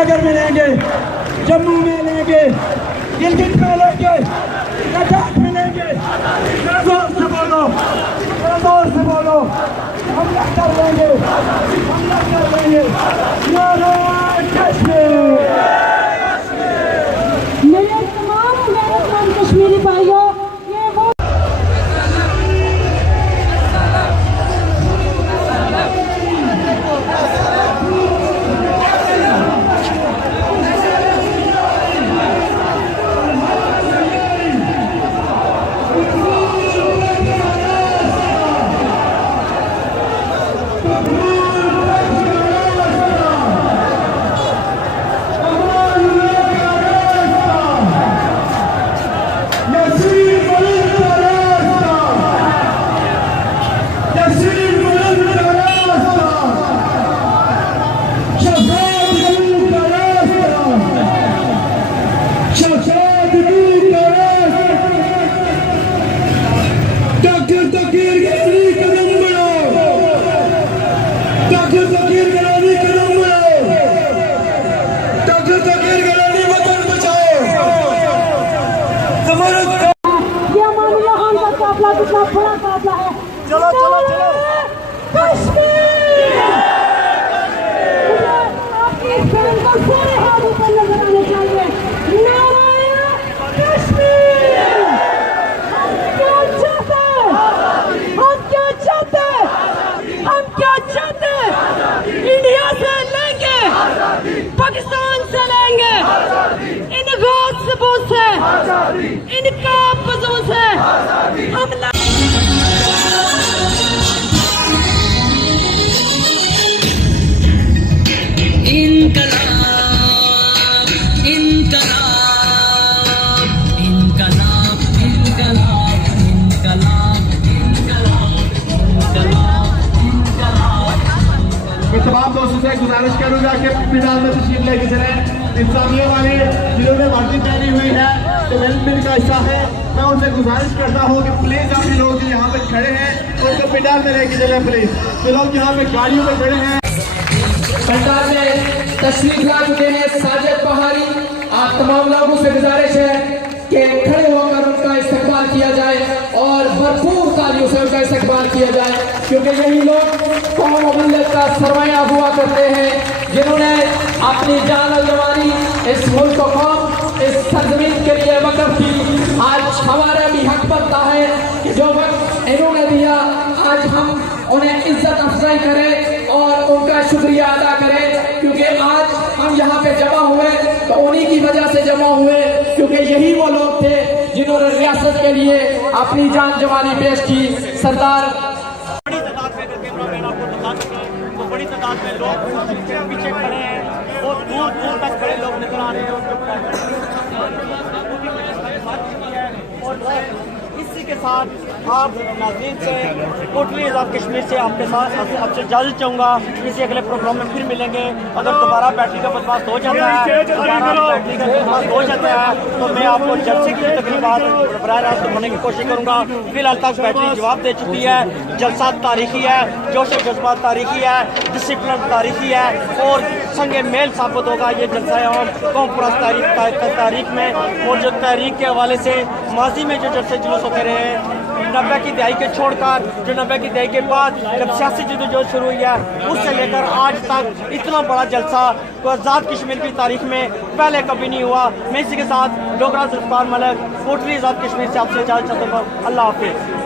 श्रीनगर में लेंगे, जम्मू में लेंगे, गिलगित में लेंगे, लद्दाख में लेंगे। जोर से बोलो, जोर से बोलो, हमला कर लेंगे, हमला कर लेंगे। नारे कश्मीर। मेरे तमाम कश्मीरी भाइयों, ये वो कितना बड़ा काफिला है। चलो चलो चलो कश्मीर। आपकी इस बहन को सारे हाथ ऊपर नजर आने चाहिए। नारायण कश्मीर। हम क्या चाहते हैं? हम क्या चाहते हैं? हम क्या चाहते हैं? इंडिया से लेंगे, पाकिस्तान से लेंगे, इन गौत सबूत से, इनका बजू से हम तमाम दोस्तों से गुजारिश करूंगा कि फिलहाल में तशरीफ लेके चले। इंसानियों वाले जिन्होंने वर्दी पहनी हुई है डेवलपमेंट का हिस्सा है, मैं उनसे गुजारिश करता हूँ कि प्लीज आप लोग जो यहाँ पे खड़े हैं उनको पंडाल में लेके चले प्लीज। जो लोग यहाँ पे गाड़ियों में खड़े हैं, पंडाल में तशरीफ ला चुके हैं साजिद पहाड़ी, आप तमाम लोगों से गुजारिश है कि खड़े होकर उनका इस्तकबाल किया जाए और भरपूर तालियों से उनका इस्तकबाल किया जाए, क्योंकि यही लोग कौम और मिल्लत का सरमाया हुआ करते हैं, जिन्होंने अपनी जान और जवानी इस मुल्क को, इस सरजमीन के लिए वक़्फ की। आज हमारा भी हक बनता है कि जो वक्त इन्होंने दिया, आज हम उन्हें इज्जत अफजाई करें और उनका शुक्रिया अदा करें, क्योंकि आज हम यहाँ पे जमा हुए तो उन्हीं की वजह से जमा हुए, क्योंकि यही वो लोग थे जिन्होंने रियासत के लिए अपनी जान जवानी पेश की। सरदार बड़ी तादाद में लोग पीछे खड़े हैं और दूर दूर तक खड़े लोग नजर आ रहे हैं। और इसी के साथ आप नाज़रीन से टोटली आज़ाद कश्मीर से आपके साथ आपसे इजाज़त चाहूँगा। किसी अगले प्रोग्राम में फिर मिलेंगे। अगर दोबारा बैटरी का बदमाश हो जाता है, तो मैं आपको जलसे की तकरीबात बराह रास्त होने की कोशिश करूँगा। फिलहाल तक बैटरी जवाब दे चुकी है। जलसा तारीखी है, जोश जज्बा तारीखी है, डिसिप्लिन तारीखी है और संगे मेल साबित होगा ये जलसा है कौम परस्त तारीख में। और जो तहरीक के हवाले से माजी में जो जलसे जुलूस होते रहे हैं 90 की दहाई के छोड़कर, जो 90 की दहाई के बाद जब सियासी जदोजहद शुरू हुई है, उससे लेकर आज तक इतना बड़ा जलसा तो आज़ाद कश्मीर की तारीख में पहले कभी नहीं हुआ। मैं इसी के साथ डॉक्टर जुल्फ़िकार मलिक कोटली आज़ाद कश्मीर से आपसे इजाज़त चाहता हूँ। अल्लाह हाफिज़।